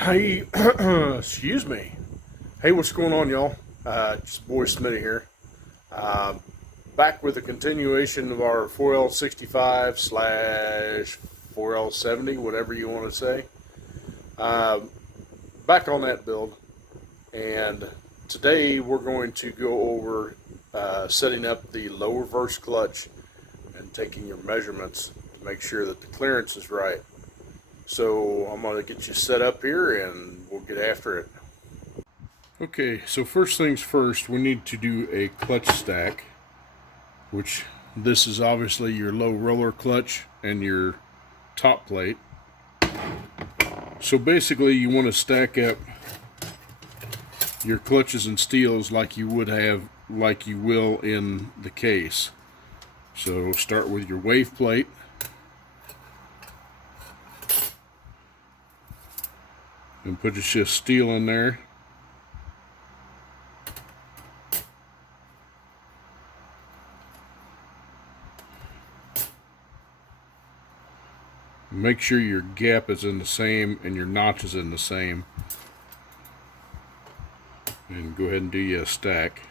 Hey, excuse me. Hey, what's going on, y'all? Just boy Smitty here. Back with a continuation of our 4L65 slash 4L70, whatever you want to say. Back on that build, and today we're going to go over setting up the low reverse clutch and taking your measurements to make sure that the clearance is right. So I'm going to get you set up here and we'll get after it. Okay, so first things first, we need to do a clutch stack, which this is obviously your low roller clutch and your top plate. So basically you want to stack up your clutches and steels like you will in the case. So start with your wave plate. And put your steel in there. Make sure your gap is in the same and your notch is in the same. And go ahead and do your stack.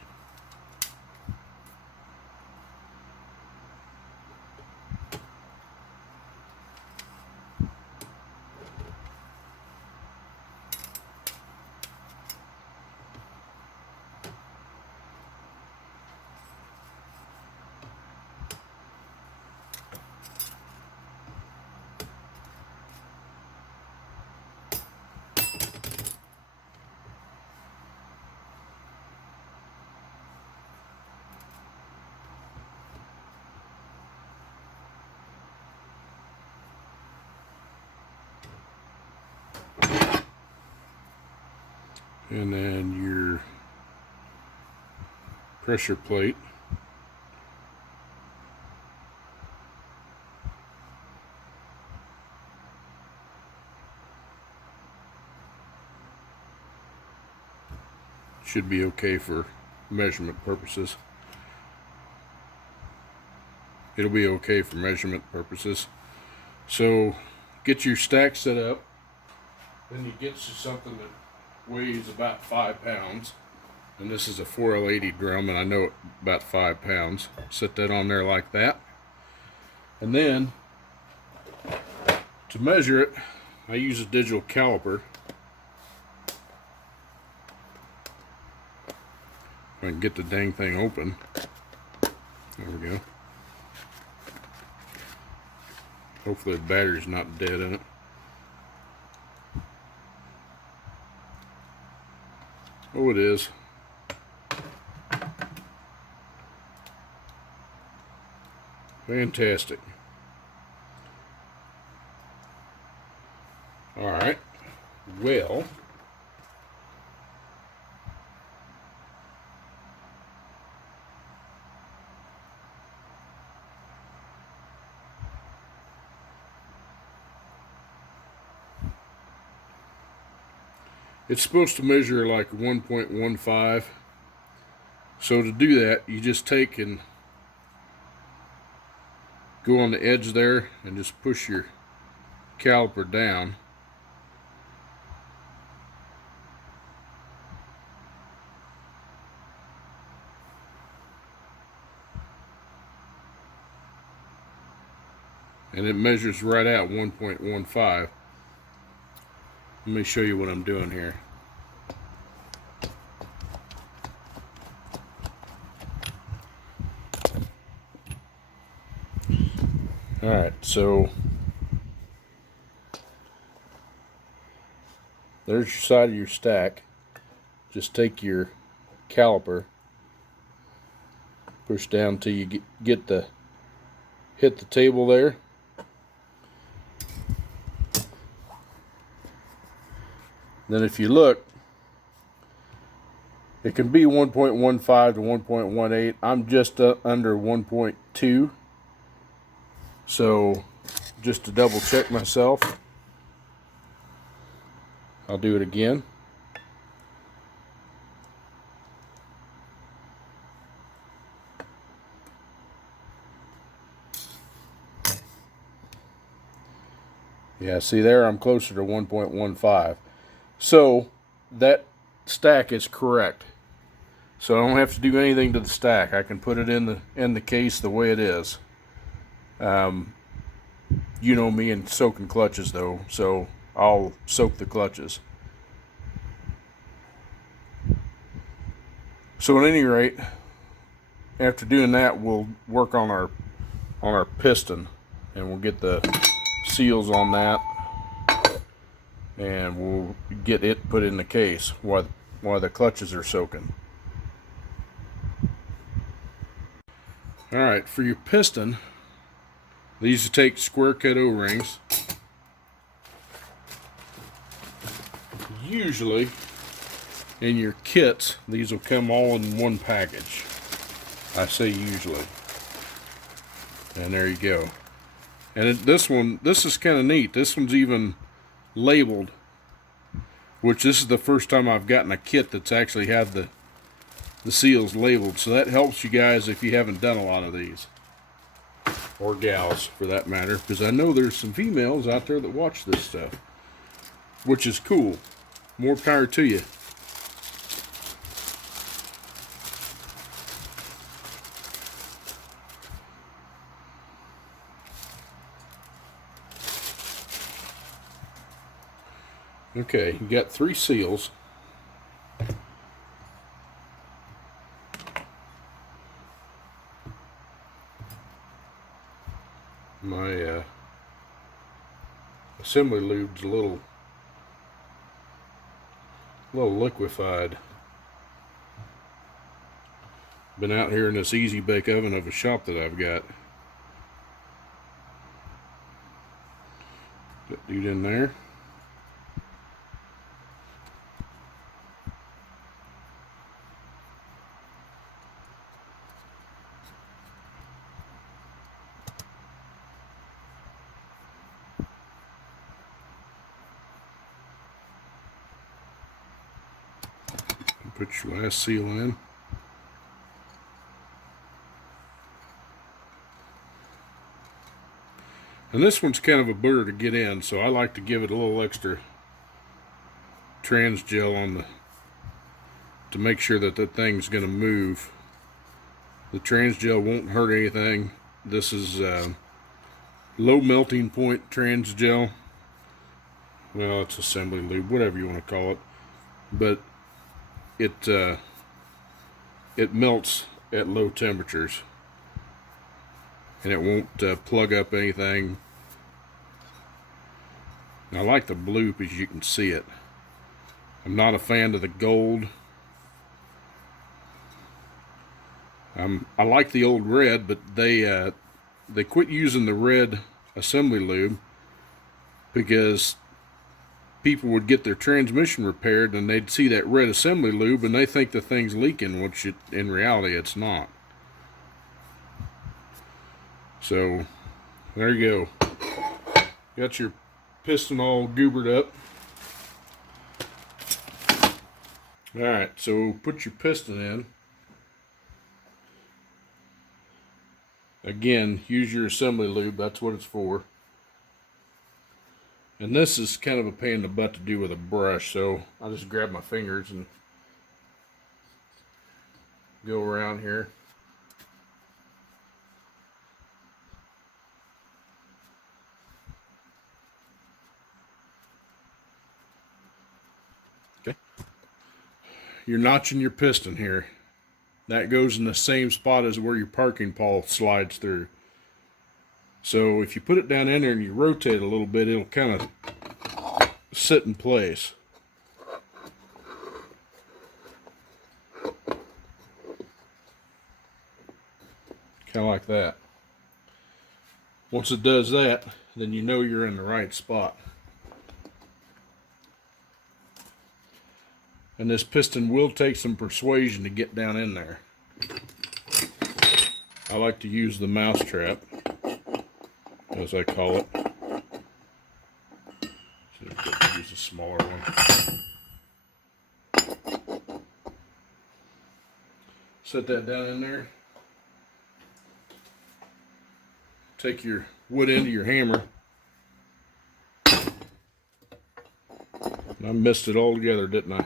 And then your pressure plate. Should be okay for measurement purposes. It'll be okay for measurement purposes. So get your stack set up. Then you get you something that weighs about 5 pounds. And this is a 4L80 drum, and I know about 5 pounds. Set that on there like that. And then, to measure it, I use a digital caliper. If I can get the dang thing open. There we go. Hopefully the battery's not dead in it. Oh, it is. Fantastic. Alright. Well, it's supposed to measure like 1.15. So to do that, you just take and go on the edge there and just push your caliper down. And it measures right at 1.15. Let me show you what I'm doing here. Alright, so there's your side of your stack. Just take your caliper, push down till you hit the table there. Then if you look, it can be 1.15 to 1.18. I'm just under 1.2. So just to double check myself, I'll do it again. Yeah, see there, I'm closer to 1.15. So that stack is correct. So I don't have to do anything to the stack. I can put it in the case the way it is. You know me and soaking clutches though, so I'll soak the clutches. So at any rate, after doing that, we'll work on our piston, and we'll get the seals on that, and we'll get it put in the case while the clutches are soaking. All right, for your piston, these will take square cut O-rings. Usually, in your kits, these will come all in one package. I say usually. And there you go. And this is kind of neat. This one's even labeled, which this is the first time I've gotten a kit that's actually had the seals labeled. So that helps you guys if you haven't done a lot of these. Or gals, for that matter. Because I know there's some females out there that watch this stuff. Which is cool. More power to you. Okay, you got 3 seals. My assembly lube's a little liquefied. Been out here in this easy bake oven of a shop that I've got. That dude in there. Put your last seal in. And this one's kind of a burr to get in, so I like to give it a little extra TRANSGO on to make sure that thing's going to move. The TRANSGO won't hurt anything. This is low melting point TRANSGO. Well, it's assembly lube, whatever you want to call it. But it melts at low temperatures, and it won't plug up anything. I like the blue because you can see it. I'm not a fan of the gold. I like the old red, but they quit using the red assembly lube because people would get their transmission repaired and they'd see that red assembly lube and they think the thing's leaking, which in reality it's not. So there you go. Got your piston all goobered up. Alright, so put your piston in. Again, use your assembly lube, that's what it's for. And this is kind of a pain in the butt to do with a brush, so I'll just grab my fingers and go around here. Okay. You're notching your piston here. That goes in the same spot as where your parking pawl slides through. So if you put it down in there and you rotate a little bit, it'll kind of sit in place. Kind of like that. Once it does that, then you know you're in the right spot. And this piston will take some persuasion to get down in there. I like to use the mouse trap, as I call it. So use a smaller one. Set that down in there. Take your wood end of your hammer. And I missed it all together, didn't I?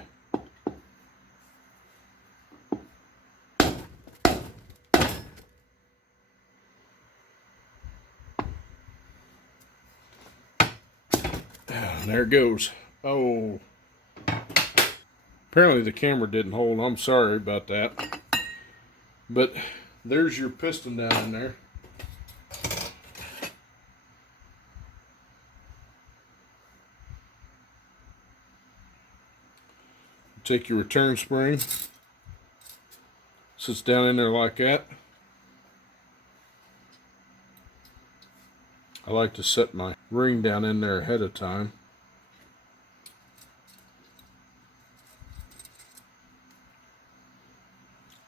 And there it goes. Oh. Apparently the camera didn't hold. I'm sorry about that. But there's your piston down in there. Take your return spring. Sits down in there like that. I like to set my ring down in there ahead of time.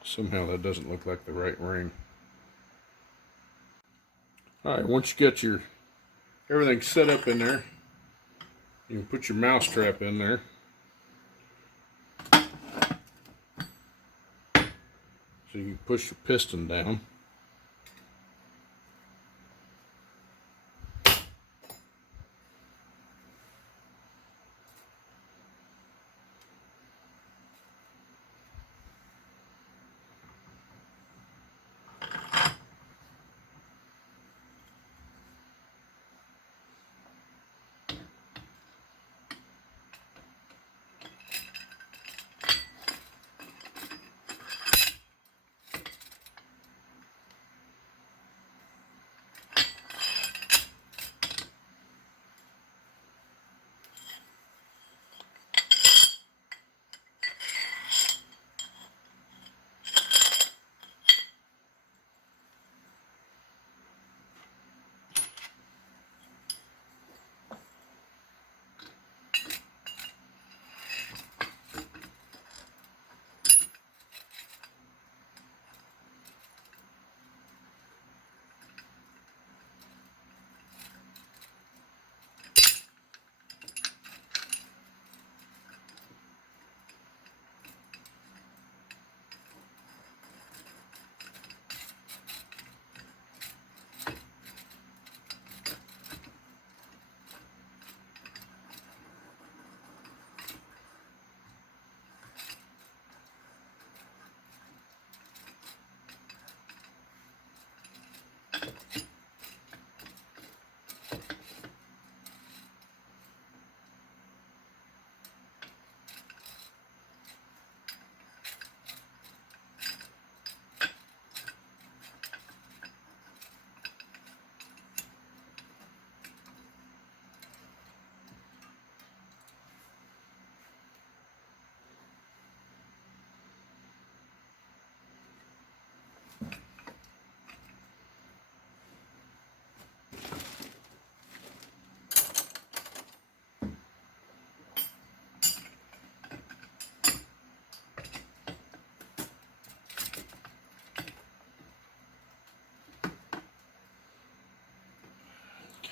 Somehow that doesn't look like the right ring. Alright, once you get your everything set up in there, you can put your mouse trap in there. So you can push your piston down.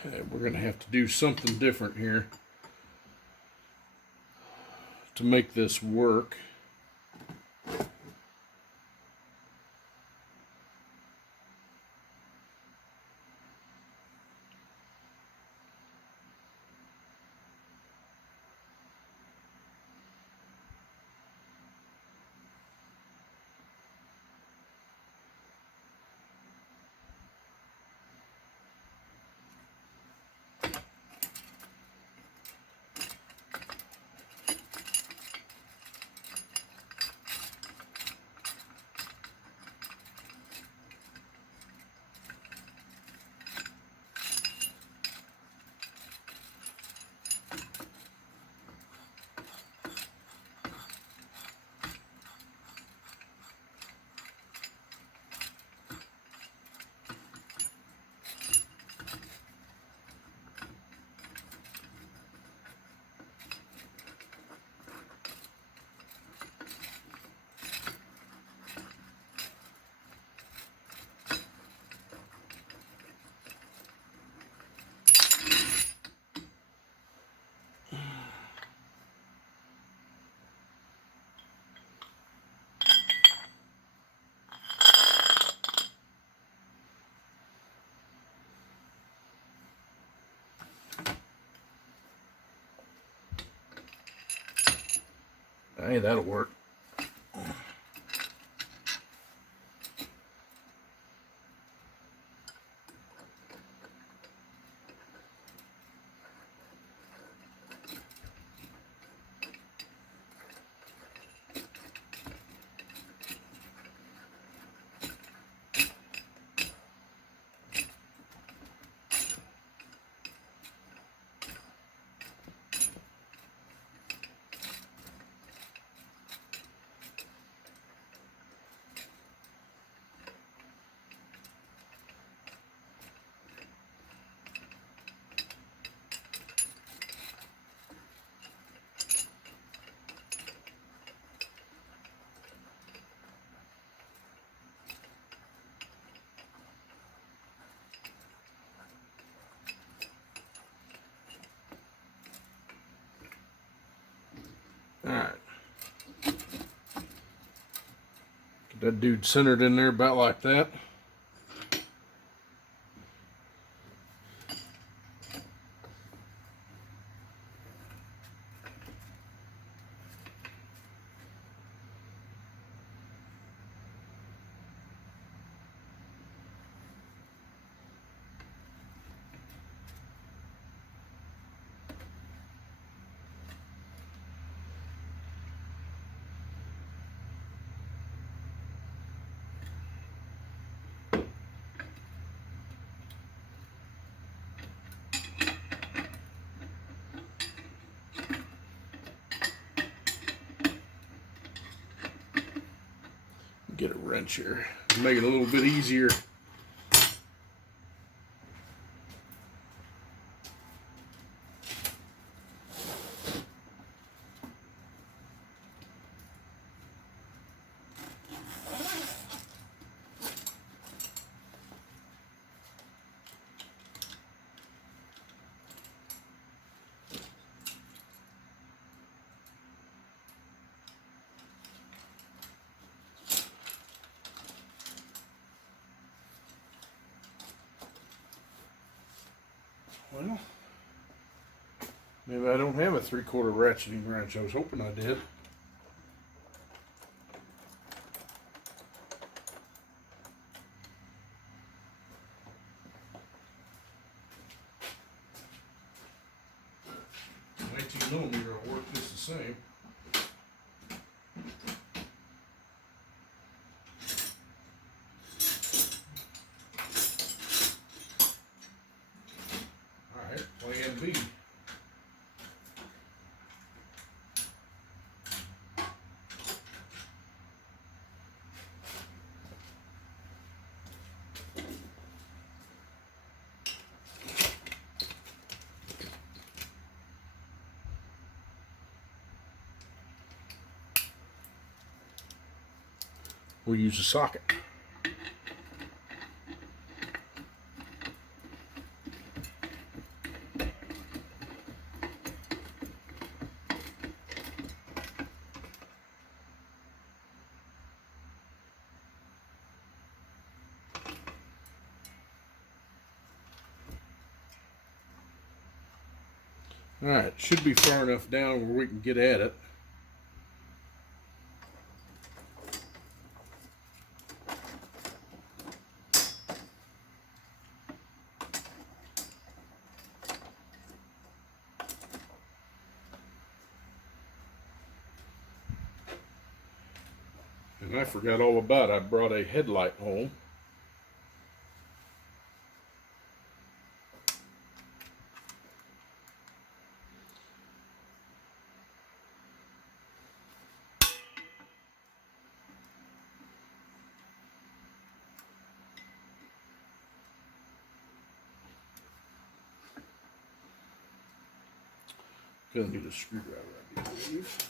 Okay, we're going to have to do something different here to make this work. Hey, that'll work. Alright. Get that dude centered in there about like that. Get a wrench here, make it a little bit easier. Well, maybe I don't have a 3/4 ratcheting wrench. I was hoping I did. $19mm will work just the same. Alright, plan B. We'll use a socket. Alright, should be far enough down where we can get at it. And I forgot all about it. I brought a headlight home. Gonna need a screwdriver, I believe.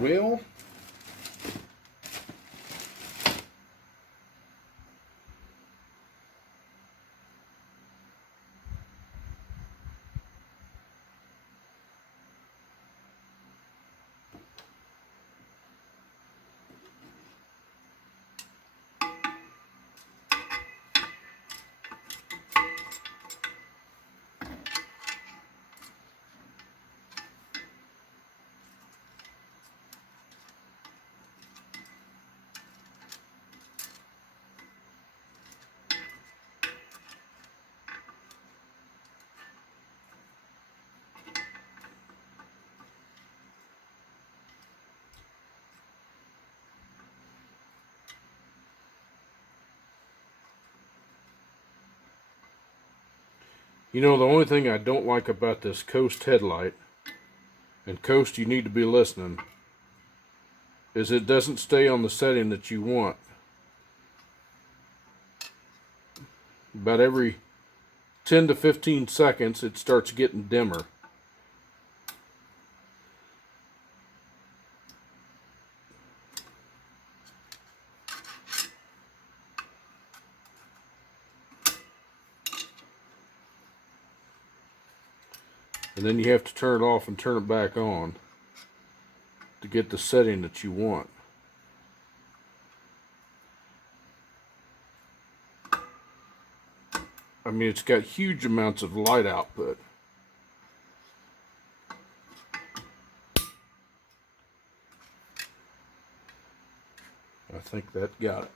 well. You know, the only thing I don't like about this Coast headlight, and Coast, you need to be listening, is it doesn't stay on the setting that you want. About every 10 to 15 seconds, it starts getting dimmer. And then you have to turn it off and turn it back on to get the setting that you want. I mean, it's got huge amounts of light output. I think that got it.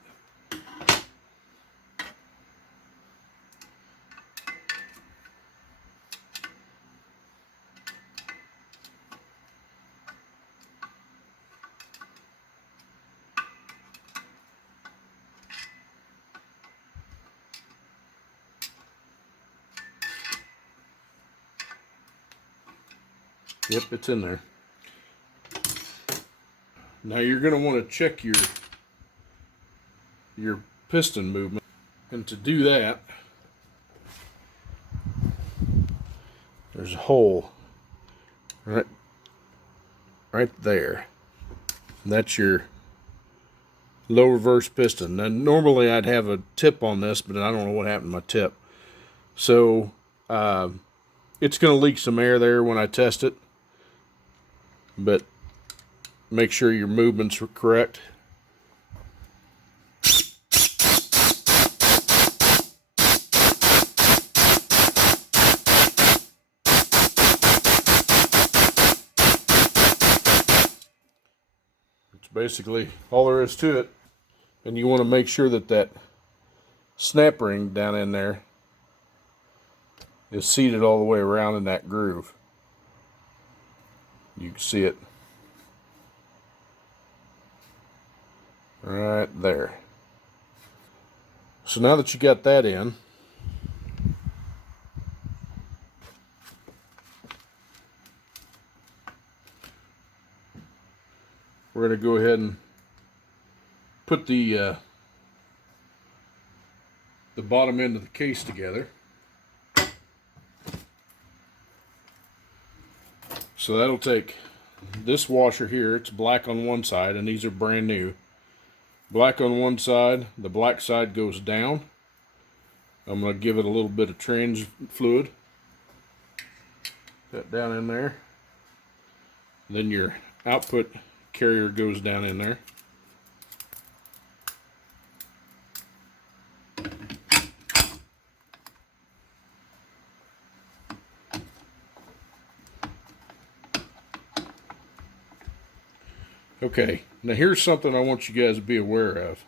Yep, it's in there. Now you're going to want to check your piston movement, and to do that, there's a hole right there. That's your low reverse piston. Now normally I'd have a tip on this, but I don't know what happened to my tip. So it's going to leak some air there when I test it, but make sure your movements are correct. It's basically all there is to it. And you want to make sure that that snap ring down in there is seated all the way around in that groove. You can see it right there. So now that you got that in, we're going to go ahead and put the bottom end of the case together. So that'll take this washer here. It's black on one side, and these are brand new. Black on one side, the black side goes down. I'm going to give it a little bit of trans fluid. That down in there. Then your output carrier goes down in there. Okay, now here's something I want you guys to be aware of.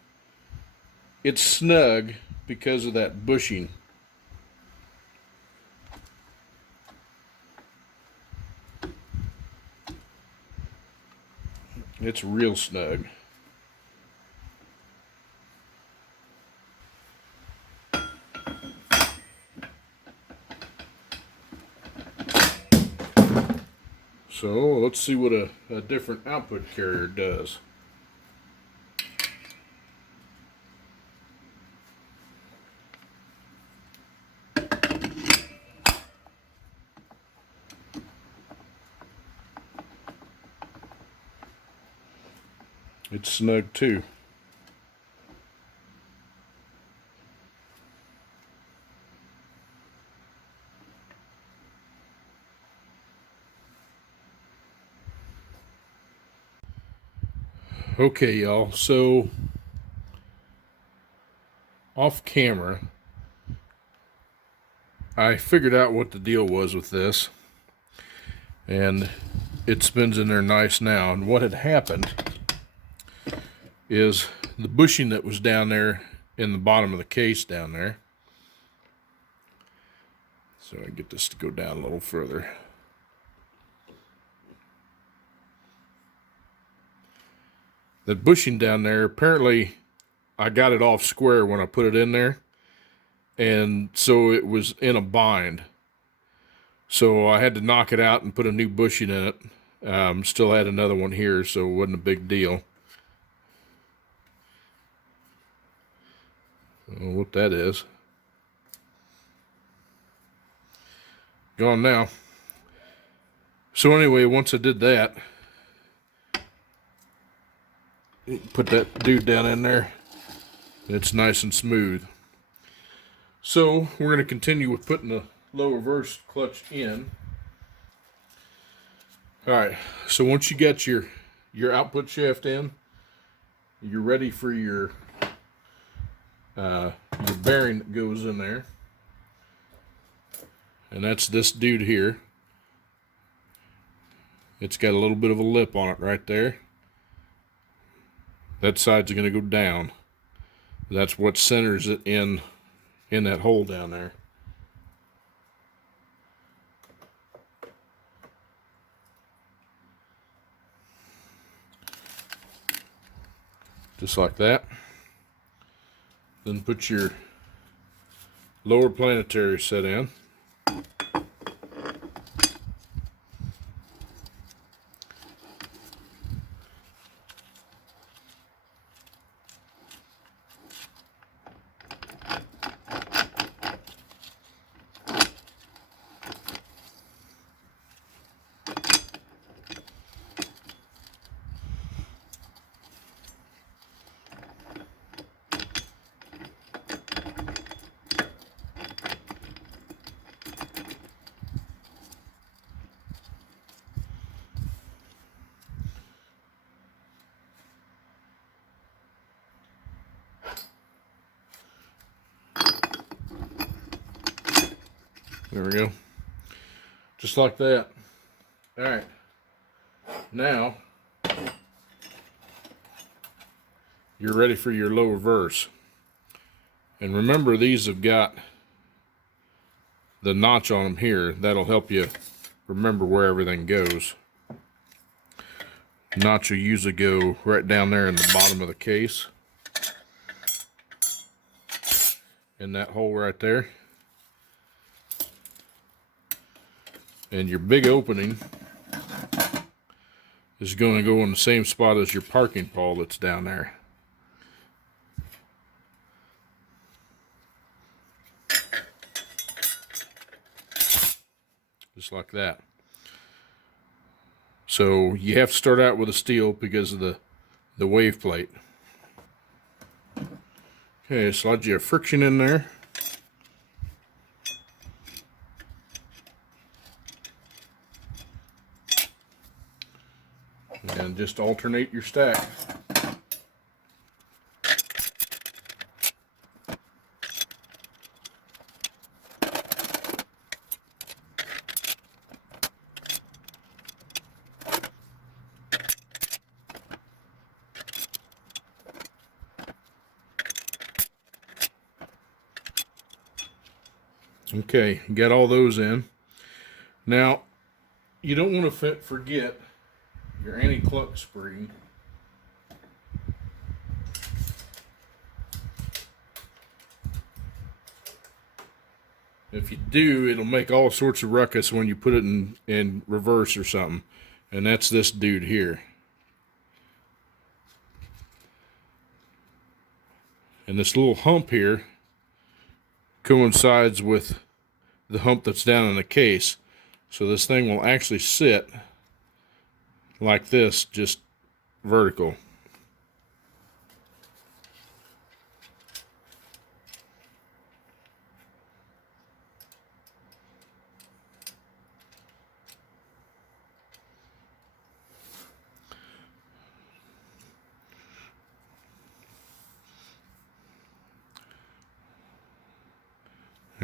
It's snug because of that bushing. It's real snug. So let's see what a different output carrier does. It's snug too. Okay, y'all, so off camera, I figured out what the deal was with this, and it spins in there nice now. And what had happened is the bushing that was down there in the bottom of the case down there. So I get this to go down a little further. That bushing down there, apparently I got it off square when I put it in there, and so it was in a bind. So I had to knock it out and put a new bushing in it. Still had another one here, so it wasn't a big deal. I don't know what that is. Gone now. So anyway, once I did that, put that dude down in there. It's nice and smooth. So we're going to continue with putting the low reverse clutch in. Alright, so once you get your output shaft in, you're ready for your bearing that goes in there. And that's this dude here. It's got a little bit of a lip on it right there. That side's going to go down. That's what centers it in that hole down there. Just like that. Then put your lower planetary set in. There we go. Just like that. Alright. Now, you're ready for your low reverse. And remember, these have got the notch on them here. That'll help you remember where everything goes. Notch will usually go right down there in the bottom of the case. In that hole right there. And your big opening is going to go in the same spot as your parking pawl that's down there. Just like that. So you have to start out with a steel because of the wave plate. Okay, slide your friction in there. And just alternate your stack. Okay, get all those in. Now, you don't want to forget your anti-cluck spring. If you do, it'll make all sorts of ruckus when you put it in reverse or something. And that's this dude here. And this little hump here coincides with the hump that's down in the case. So this thing will actually sit like this, just vertical.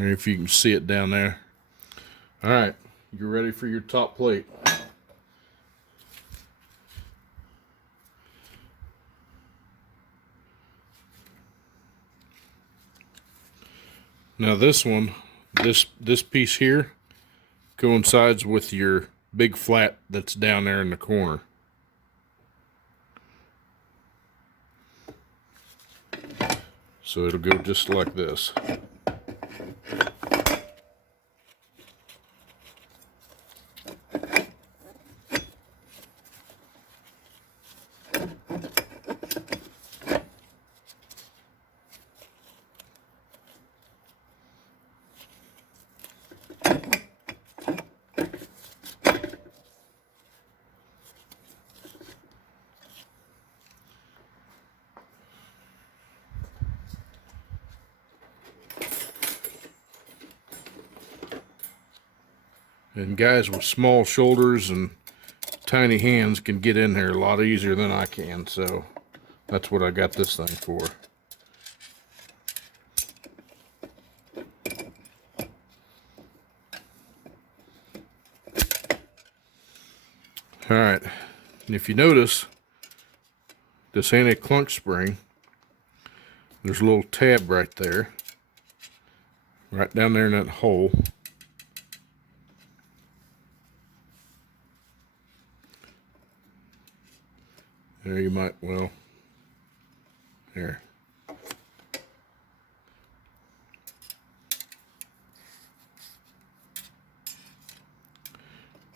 don't know if you can see it down there. All right, you're ready for your top plate. Now this one, this piece here coincides with your big flat that's down there in the corner. So it'll go just like this. And guys with small shoulders and tiny hands can get in there a lot easier than I can, so that's what I got this thing for. Alright, and if you notice, this anti-clunk spring, there's a little tab right there, right down there in that hole. There you might, well, there.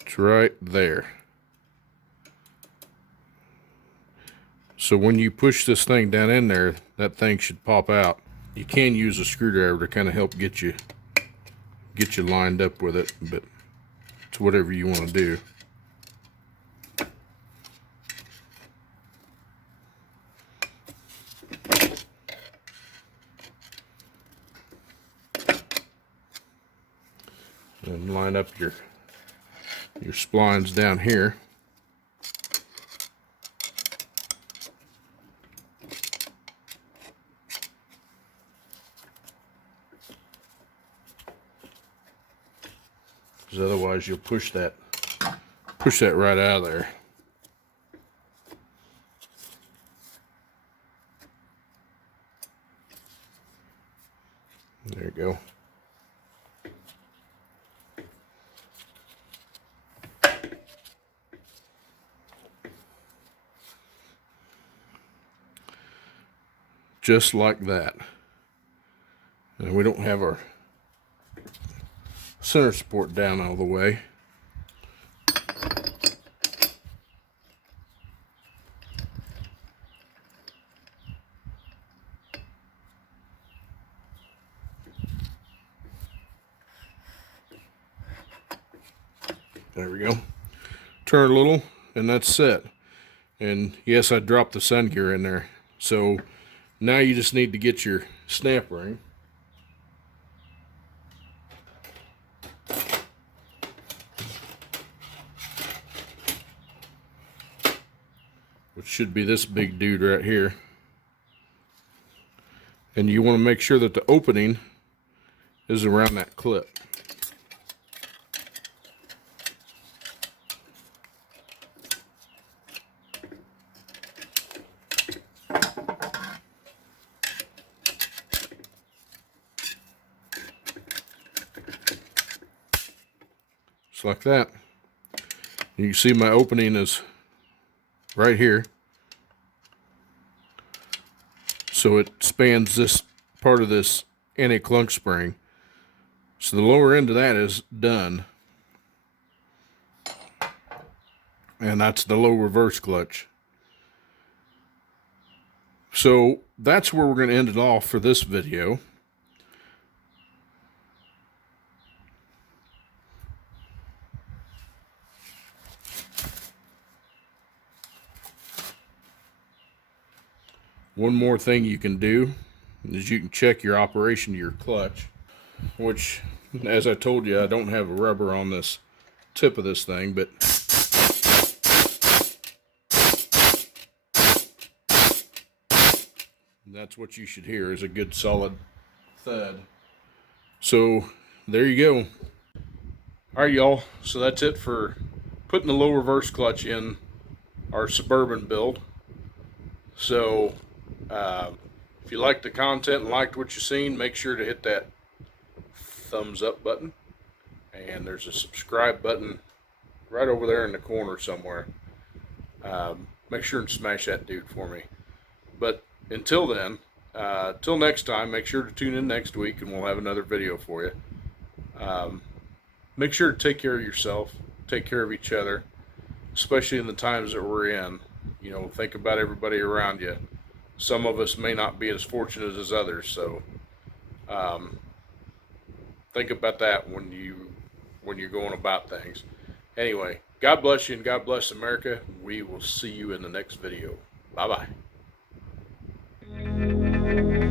It's right there. So when you push this thing down in there, that thing should pop out. You can use a screwdriver to kind of help get you lined up with it, but it's whatever you want to do. And line up your splines down here. Because otherwise you'll push that right out of there. There you go. Just like that. And we don't have our center support down all the way. There we go. Turn a little, and that's set. And yes, I dropped the sun gear in there. So now you just need to get your snap ring. Which should be this big dude right here. And you want to make sure that the opening is around that clip. Just like that. You can see my opening is right here. So it spans this part of this anti-clunk spring. So the lower end of that is done. And that's the low reverse clutch. So that's where we're going to end it off for this video. One more thing you can do is you can check your operation of your clutch, which, as I told you, I don't have a rubber on this tip of this thing, but that's what you should hear, is a good solid thud. So there you go. All right, y'all. So that's it for putting the low reverse clutch in our Suburban build. So if you liked the content and liked what you've seen, make sure to hit that thumbs up button. And there's a subscribe button right over there in the corner somewhere. Make sure and smash that dude for me. But until then, till next time, make sure to tune in next week and we'll have another video for you. Make sure to take care of yourself, take care of each other, especially in the times that we're in. You know, think about everybody around you. Some of us may not be as fortunate as others, so think about that when you're going about things. Anyway, God bless you and God bless America. We will see you in the next video. Bye bye.